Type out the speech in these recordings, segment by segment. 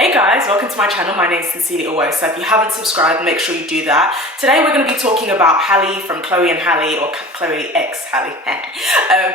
Hey guys, welcome to my channel. My name is Oghosa. If you haven't subscribed, make sure you do that. Today we're going to be talking about Halle from Chloe and Halle, or Chloe x Halle,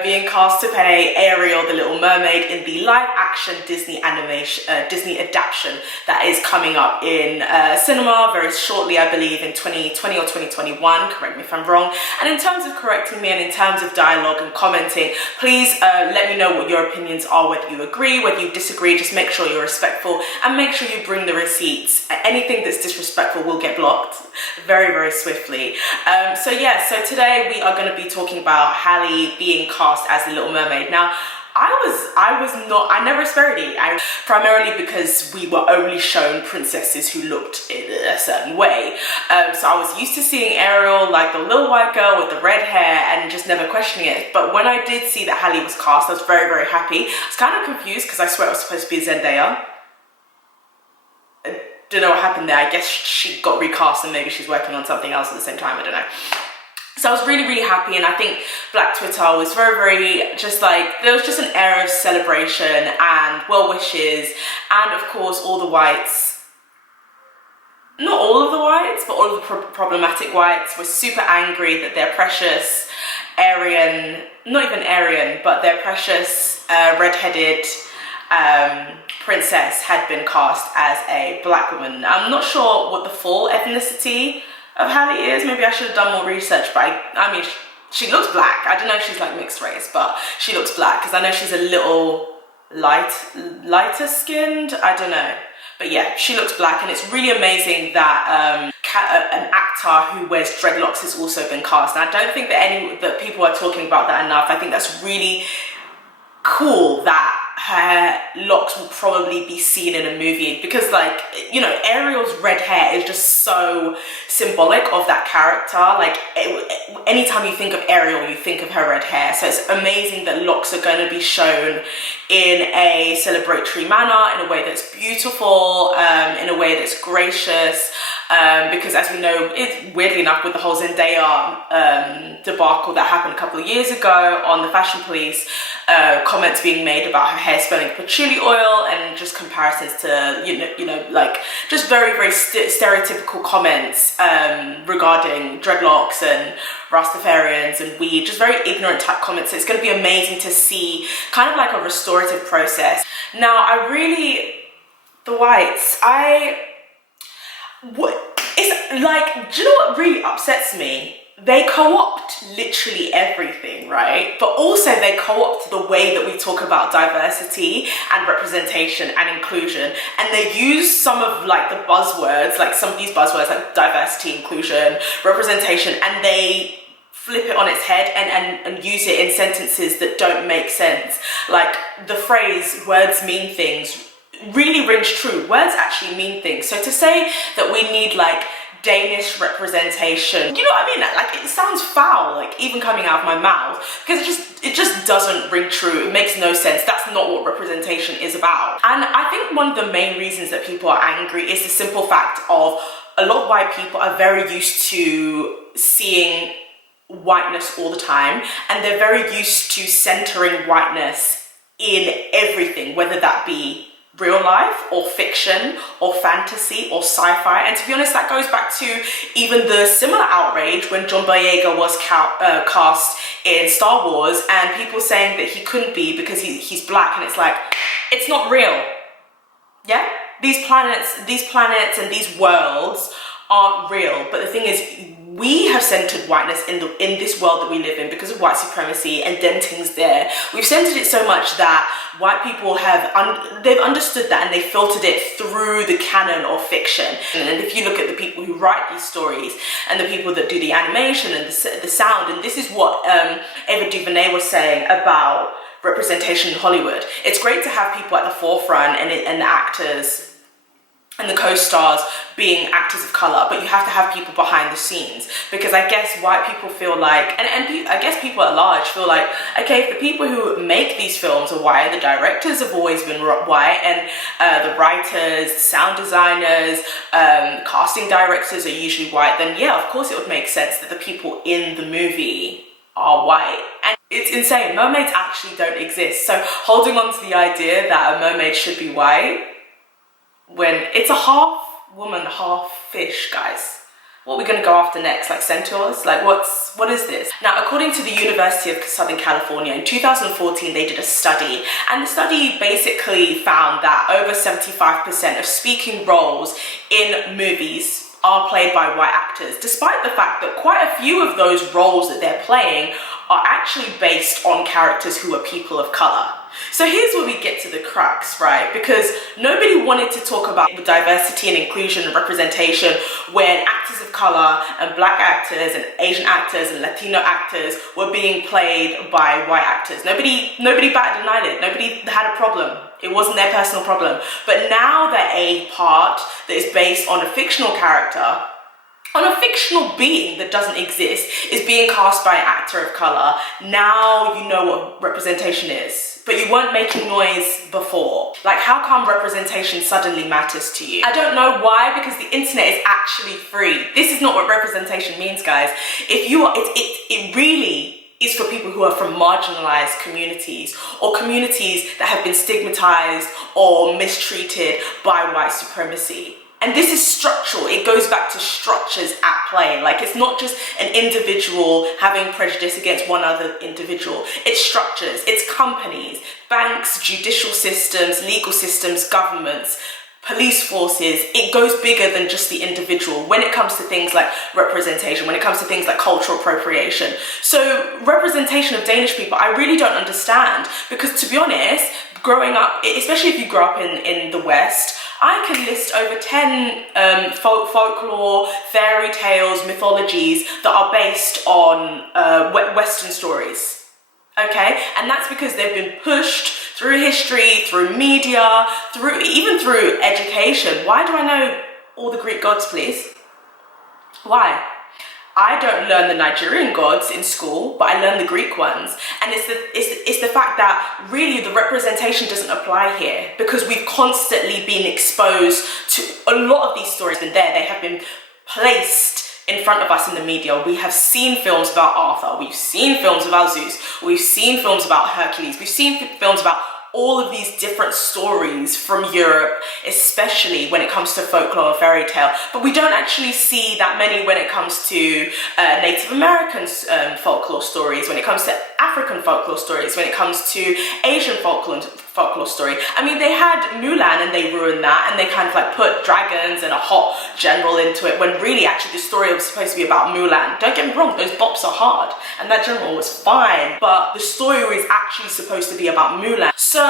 being cast to play Ariel, the Little Mermaid, in the live-action Disney adaptation that is coming up in cinema very shortly, I believe, in 2020 or 2021. Correct me if I'm wrong. And in terms of correcting me and in terms of dialogue and commenting, please let me know what your opinions are, whether you agree, whether you disagree. Just make sure you're respectful. And make sure you bring the receipts. Anything that's disrespectful will get blocked very, very swiftly. So today we are going to be talking about Halle being cast as the Little Mermaid. Now, I never asparated primarily because we were only shown princesses who looked in a certain way. So I was used to seeing Ariel, like the little white girl with the red hair, and just never questioning it. But when I did see that Halle was cast, I was very, very happy. I was kind of confused because I swear it was supposed to be Zendaya. Don't know what happened there. I guess she got recast and maybe she's working on something else at the same time. I don't know. So I was really, really happy, and I think Black Twitter was very, very just like, there was just an air of celebration and well wishes, and of course all the whites, not all of the whites, but all of the problematic whites were super angry that their precious Aryan, not even Aryan, but their precious red-headed princess had been cast as a black woman. I'm not sure what the full ethnicity of Halle is. Maybe I should have done more research, but I mean, she looks black. I don't know if she's like mixed race, but she looks black because I know she's a little lighter skinned. I don't know. But yeah, she looks black, and it's really amazing that an actor who wears dreadlocks has also been cast. And I don't think that people are talking about that enough. I think that's really cool that her locks will probably be seen in a movie, because, like, you know, Ariel's red hair is just so symbolic of that character. Like, anytime you think of Ariel, you think of her red hair. So it's amazing that locks are going to be shown in a celebratory manner, in a way that's beautiful, in a way that's gracious, because as we know, weirdly enough, with the whole Zendaya debacle that happened a couple of years ago on the Fashion Police, comments being made about her hair smelling of patchouli oil, and just comparisons to you know like just very, very stereotypical comments regarding dreadlocks and Rastafarians and weed, just very ignorant type comments. So it's going to be amazing to see kind of like a restorative process. Now, the whites, it's like, do you know what really upsets me? They co-opt literally everything, right? But also they co-opt the way that we talk about diversity and representation and inclusion. And they use some of like the buzzwords, like some of these buzzwords like diversity, inclusion, representation, and they flip it on its head and use it in sentences that don't make sense. Like the phrase, words mean things, really rings true. Words actually mean things. So to say that we need like Danish representation, you know what I mean? Like, it sounds foul, like even coming out of my mouth, because it just doesn't ring true. It makes no sense. That's not what representation is about. And I think one of the main reasons that people are angry is the simple fact of a lot of white people are very used to seeing whiteness all the time, and they're very used to centering whiteness in everything, whether that be real life or fiction or fantasy or sci-fi. And to be honest, that goes back to even the similar outrage when John Boyega was cast in Star Wars, and people saying that he couldn't be because he's black, and it's like, it's not real. Yeah, these planets and these worlds aren't real. But the thing is, we have centered whiteness in this world that we live in because of white supremacy and denting's there. We've centered it so much that white people they've understood that, and they filtered it through the canon of fiction. And if you look at the people who write these stories and the people that do the animation and the sound, and this is what Ava DuVernay was saying about representation in Hollywood. It's great to have people at the forefront and the actors and the co-stars being actors of color, but you have to have people behind the scenes, because I guess white people feel like, and I guess people at large feel like, okay, if the people who make these films are white, the directors have always been white, and the writers, sound designers, casting directors are usually white, then yeah, of course it would make sense that the people in the movie are white. And it's insane. Mermaids actually don't exist. So holding on to the idea that a mermaid should be white, when it's a half woman, half fish, guys. What are we going to go after next? Like centaurs? Like what is this? Now, according to the University of Southern California, in 2014, they did a study, and the study basically found that over 75% of speaking roles in movies are played by white actors, despite the fact that quite a few of those roles that they're playing are actually based on characters who are people of color. So here's where we get to the crux, right? Because nobody wanted to talk about diversity and inclusion and representation when actors of color and black actors and Asian actors and Latino actors were being played by white actors. Nobody batted an eyelid. Nobody had a problem. It wasn't their personal problem. But now that a part that is based on a fictional character, on a fictional being that doesn't exist, is being cast by an actor of color, now you know what representation is. But you weren't making noise before. Like, how come representation suddenly matters to you? I don't know why, because the internet is actually free. This is not what representation means, guys. If you are, it really is for people who are from marginalized communities or communities that have been stigmatized or mistreated by white supremacy. And this is structural. It goes back to structures at play. Like, it's not just an individual having prejudice against one other individual. It's structures, it's companies, banks, judicial systems, legal systems, governments, police forces. It goes bigger than just the individual when it comes to things like representation, when it comes to things like cultural appropriation. So representation of Danish people, I really don't understand, because to be honest, growing up, especially if you grow up in the West, I can list over 10 folklore, fairy tales, mythologies that are based on Western stories, okay? And that's because they've been pushed through history, through media, even through education. Why do I know all the Greek gods, please? Why? I don't learn the Nigerian gods in school, but I learn the Greek ones. And it's the fact that really the representation doesn't apply here, because we've constantly been exposed to a lot of these stories. And they have been placed in front of us in the media. We have seen films about Arthur, we've seen films about Zeus, we've seen films about Hercules, we've seen films about all of these different stories from Europe, especially when it comes to folklore and fairy tale. But we don't actually see that many when it comes to Native American folklore stories, when it comes to African folklore stories, when it comes to Asian folklore story. I mean, they had Mulan and they ruined that, and they kind of like put dragons and a hot general into it, when really actually the story was supposed to be about Mulan. Don't get me wrong, those bops are hard and that general was fine, but the story was actually supposed to be about Mulan. So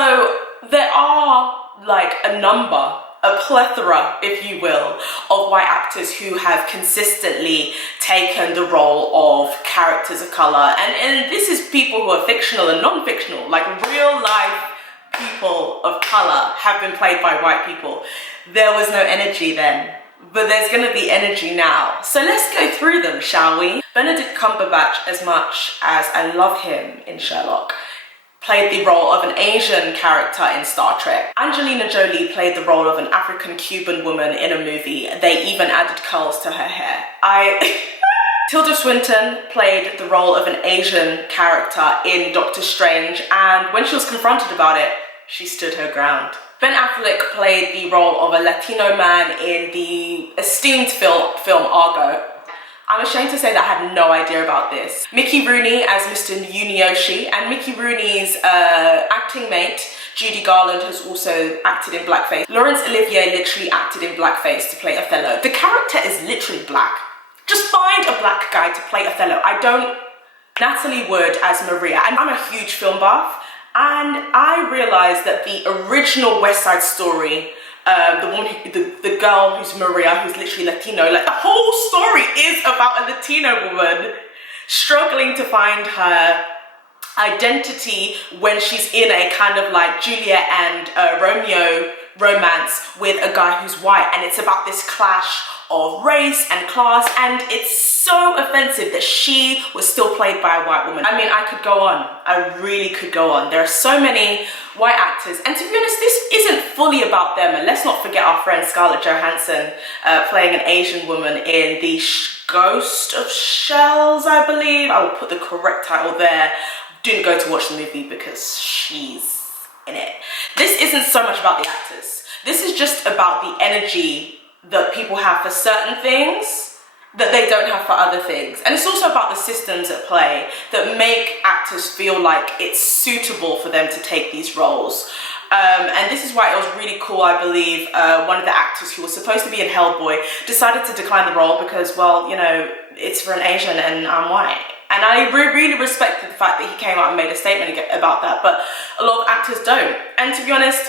there are like a plethora, if you will, of white actors who have consistently taken the role of characters of color. And this is people who are fictional and non-fictional, like real life people of color have been played by white people. There was no energy then, but there's gonna be energy now. So let's go through them, shall we? Benedict Cumberbatch, as much as I love him in Sherlock, played the role of an Asian character in Star Trek. Angelina Jolie played the role of an African-Cuban woman in a movie. They even added curls to her hair. Tilda Swinton played the role of an Asian character in Doctor Strange, and when she was confronted about it, she stood her ground. Ben Affleck played the role of a Latino man in the esteemed film Argo. I'm ashamed to say that I had no idea about this. Mickey Rooney as Mr. Yunioshi, and Mickey Rooney's acting mate, Judy Garland, has also acted in blackface. Laurence Olivier literally acted in blackface to play Othello. The character is literally black. Just find a black guy to play Othello. Natalie Wood as Maria, and I'm a huge film buff, and I realized that the original West Side Story, the girl who's Maria, who's literally Latino, like the whole story is about a Latino woman struggling to find her identity when she's in a kind of like Juliet and Romeo romance with a guy who's white, and it's about this clash of race and class, and it's so offensive that she was still played by a white woman. I mean, I could go on. I really could go on. There are so many white actors, and to be honest, this isn't fully about them. And let's not forget our friend Scarlett Johansson playing an Asian woman in The Ghost of Shells, I believe. I will put the correct title there. Didn't go to watch the movie because she's in it. This isn't so much about the actors. This is just about the energy that people have for certain things that they don't have for other things. And it's also about the systems at play that make actors feel like it's suitable for them to take these roles. And this is why it was really cool, I believe, one of the actors who was supposed to be in Hellboy decided to decline the role because, well, you know, it's for an Asian and I'm white. And I really respected the fact that he came out and made a statement about that, but a lot of actors don't. And to be honest,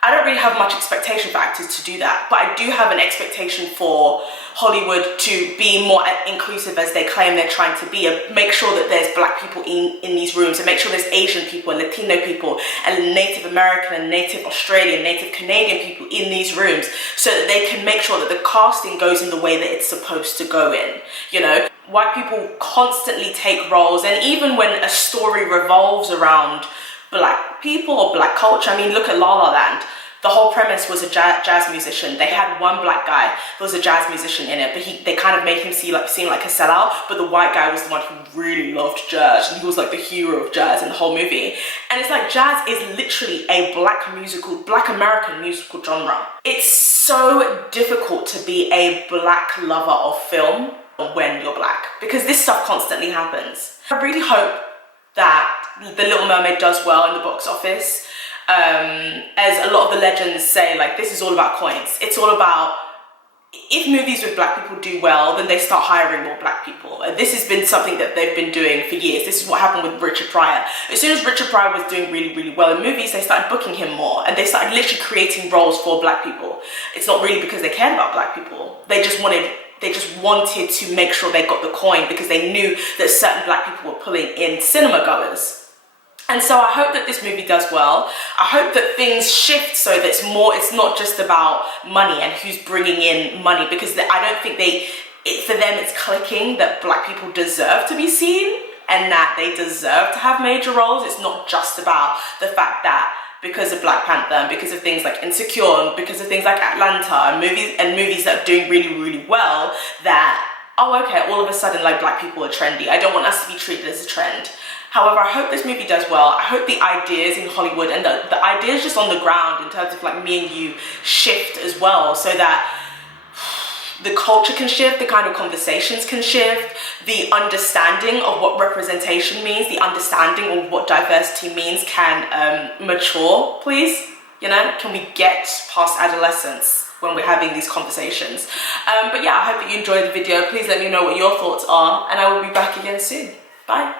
I don't really have much expectation for actors to do that, but I do have an expectation for Hollywood to be more inclusive as they claim they're trying to be, and make sure that there's black people in these rooms, and make sure there's Asian people and Latino people and Native American and Native Australian, Native Canadian people in these rooms, so that they can make sure that the casting goes in the way that it's supposed to go in, you know? White people constantly take roles, and even when a story revolves around black people or black culture, I mean, look at La La Land. The whole premise was a jazz musician. They had one black guy who was a jazz musician in it, but they kind of made him seem like a sellout, but the white guy was the one who really loved jazz, and he was like the hero of jazz in the whole movie. And it's like, jazz is literally a black American musical genre. It's so difficult to be a black lover of film when you're black, because this stuff constantly happens. I really hope that The Little Mermaid does well in the box office. As a lot of the legends say, like, this is all about coins. It's all about, if movies with black people do well, then they start hiring more black people. And this has been something that they've been doing for years. This is what happened with Richard Pryor. As soon as Richard Pryor was doing really well in movies, they started booking him more, and they started literally creating roles for black people. It's not really because they cared about black people. They just wanted to make sure they got the coin, because they knew that certain black people were pulling in cinema goers. And so I hope that this movie does well. I hope that things shift so that it's not just about money and who's bringing in money, because I don't think for them it's clicking that black people deserve to be seen and that they deserve to have major roles. It's not just about the fact that because of Black Panther and because of things like Insecure and because of things like Atlanta and movies that are doing really well, that, oh, okay, all of a sudden, like, black people are trendy. I don't want us to be treated as a trend. However, I hope this movie does well. I hope the ideas in Hollywood and the ideas just on the ground in terms of like me and you shift as well, so that the culture can shift, the kind of conversations can shift, the understanding of what representation means, the understanding of what diversity means can mature, please. You know, can we get past adolescence when we're having these conversations? But yeah, I hope that you enjoyed the video. Please let me know what your thoughts are, and I will be back again soon. Bye.